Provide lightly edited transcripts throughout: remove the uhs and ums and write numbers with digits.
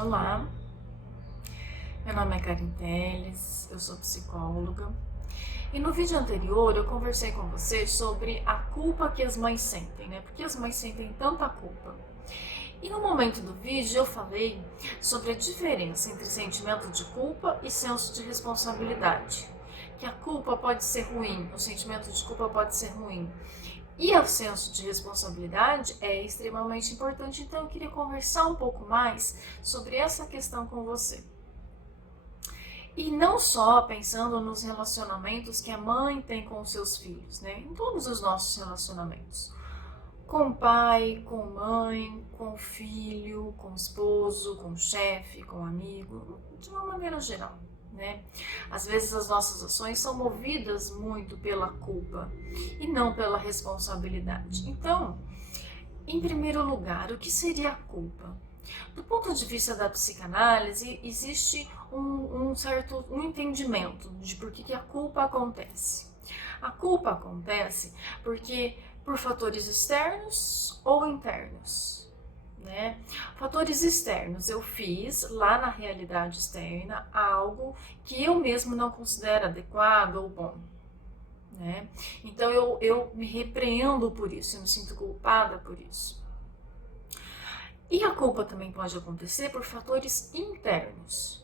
Olá, meu nome é Karin Teles, eu sou psicóloga e no vídeo anterior eu conversei com você sobre a culpa que as mães sentem, né? Porque as mães sentem tanta culpa. E no momento do vídeo eu falei sobre a diferença entre sentimento de culpa e senso de responsabilidade. Que a culpa pode ser ruim, o sentimento de culpa pode ser ruim. E o senso de responsabilidade é extremamente importante, então eu queria conversar um pouco mais sobre essa questão com você. E não só pensando nos relacionamentos que a mãe tem com os seus filhos, né? Em todos os nossos relacionamentos. Com o pai, com mãe, com o filho, com o esposo, com o chefe, com o amigo, de uma maneira geral, né? Às vezes as nossas ações são movidas muito pela culpa e não pela responsabilidade. Então, em primeiro lugar, o que seria a culpa? Do ponto de vista da psicanálise, existe um certo entendimento de por que a culpa acontece. A culpa acontece porque por fatores externos ou internos. Né? Fatores externos, eu fiz lá na realidade externa algo que eu mesmo não considero adequado ou bom. Né? Então eu me repreendo por isso, eu me sinto culpada por isso. E a culpa também pode acontecer por fatores internos.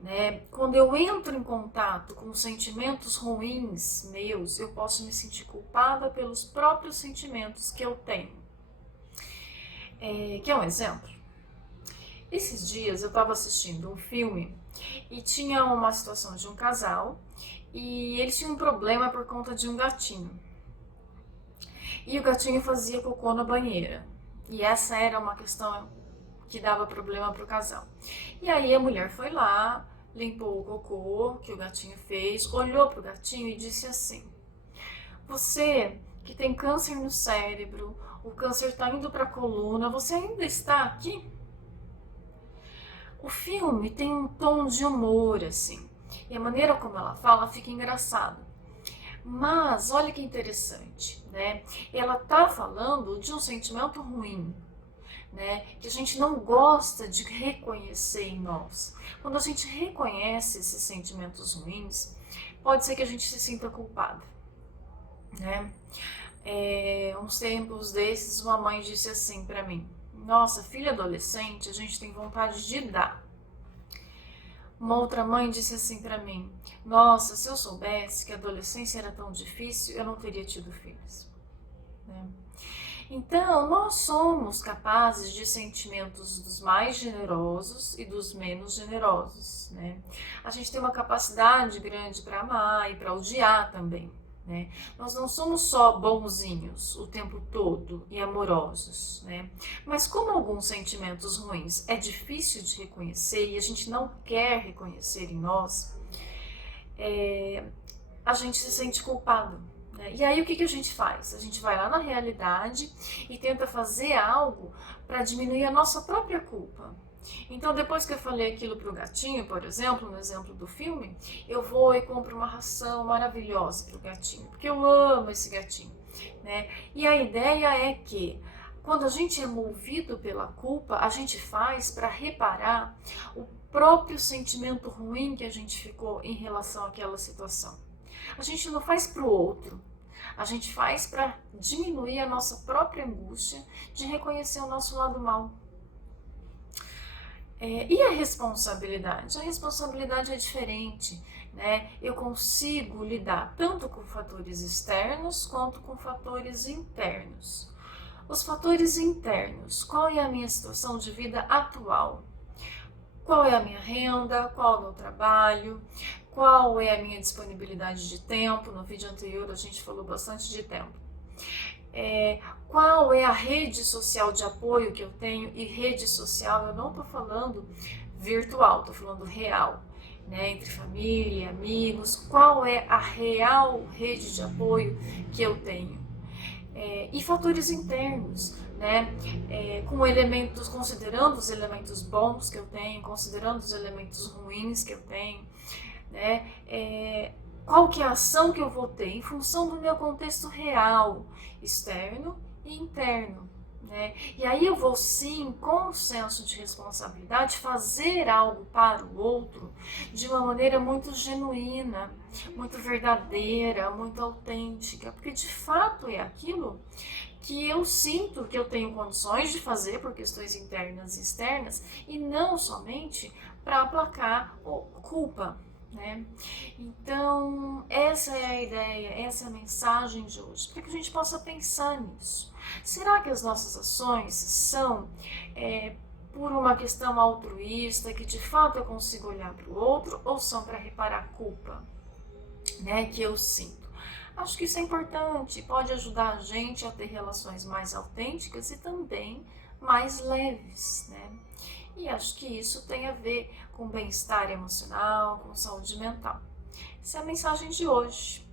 Né? Quando eu entro em contato com sentimentos ruins meus, eu posso me sentir culpada pelos próprios sentimentos que eu tenho. Quer um exemplo? Esses dias eu estava assistindo um filme e tinha uma situação de um casal e eles tinham um problema por conta de um gatinho. E o gatinho fazia cocô na banheira. E essa era uma questão que dava problema para o casal. E aí a mulher foi lá, limpou o cocô que o gatinho fez, olhou para o gatinho e disse assim: você que tem câncer no cérebro, o câncer está indo para a coluna, você ainda está aqui? O filme tem um tom de humor assim, e a maneira como ela fala fica engraçado. Mas olha que interessante, né? Ela tá falando de um sentimento ruim, né? Que a gente não gosta de reconhecer em nós. Quando a gente reconhece esses sentimentos ruins, pode ser que a gente se sinta culpada, né? Uns tempos desses, uma mãe disse assim para mim: nossa, filha adolescente, a gente tem vontade de dar. Uma outra mãe disse assim para mim: nossa, se eu soubesse que a adolescência era tão difícil, eu não teria tido filhos. Né? Então, nós somos capazes de sentimentos dos mais generosos e dos menos generosos. Né? A gente tem uma capacidade grande para amar e para odiar também. Né? Nós não somos só bonzinhos o tempo todo e amorosos, né? Mas como alguns sentimentos ruins é difícil de reconhecer e a gente não quer reconhecer em nós, a gente se sente culpado. Né? E aí o que a gente faz? A gente vai lá na realidade e tenta fazer algo para diminuir a nossa própria culpa. Então, depois que eu falei aquilo para o gatinho, por exemplo, no exemplo do filme, eu vou e compro uma ração maravilhosa para o gatinho, porque eu amo esse gatinho. Né? E a ideia é que, quando a gente é movido pela culpa, a gente faz para reparar o próprio sentimento ruim que a gente ficou em relação àquela situação. A gente não faz para o outro, a gente faz para diminuir a nossa própria angústia de reconhecer o nosso lado mal. E a responsabilidade? A responsabilidade é diferente, né? Eu consigo lidar tanto com fatores externos quanto com fatores internos. Os fatores internos: qual é a minha situação de vida atual? Qual é a minha renda? Qual é o meu trabalho? Qual é a minha disponibilidade de tempo? No vídeo anterior a gente falou bastante de tempo. Qual é a rede social de apoio que eu tenho? E rede social, eu não estou falando virtual, estou falando real, né? Entre família, amigos. Qual é a real rede de apoio que eu tenho? E fatores internos, né? Com elementos, considerando os elementos bons que eu tenho, considerando os elementos ruins que eu tenho, né? Qual que é a ação que eu vou ter em função do meu contexto real, externo e interno. né? E aí eu vou sim, com senso de responsabilidade, fazer algo para o outro de uma maneira muito genuína, muito verdadeira, muito autêntica, porque de fato é aquilo que eu sinto que eu tenho condições de fazer por questões internas e externas, e não somente para aplacar culpa, né? Então, essa é a ideia, essa é a mensagem de hoje, para que a gente possa pensar nisso. Será que as nossas ações são por uma questão altruísta, que de fato eu consigo olhar para o outro, ou são para reparar a culpa, né, que eu sinto? Acho que isso é importante, pode ajudar a gente a ter relações mais autênticas e também mais leves, né? E acho que isso tem a ver com bem-estar emocional, com saúde mental. Essa é a mensagem de hoje.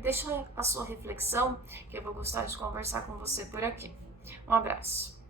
Deixa a sua reflexão, que eu vou gostar de conversar com você por aqui. Um abraço.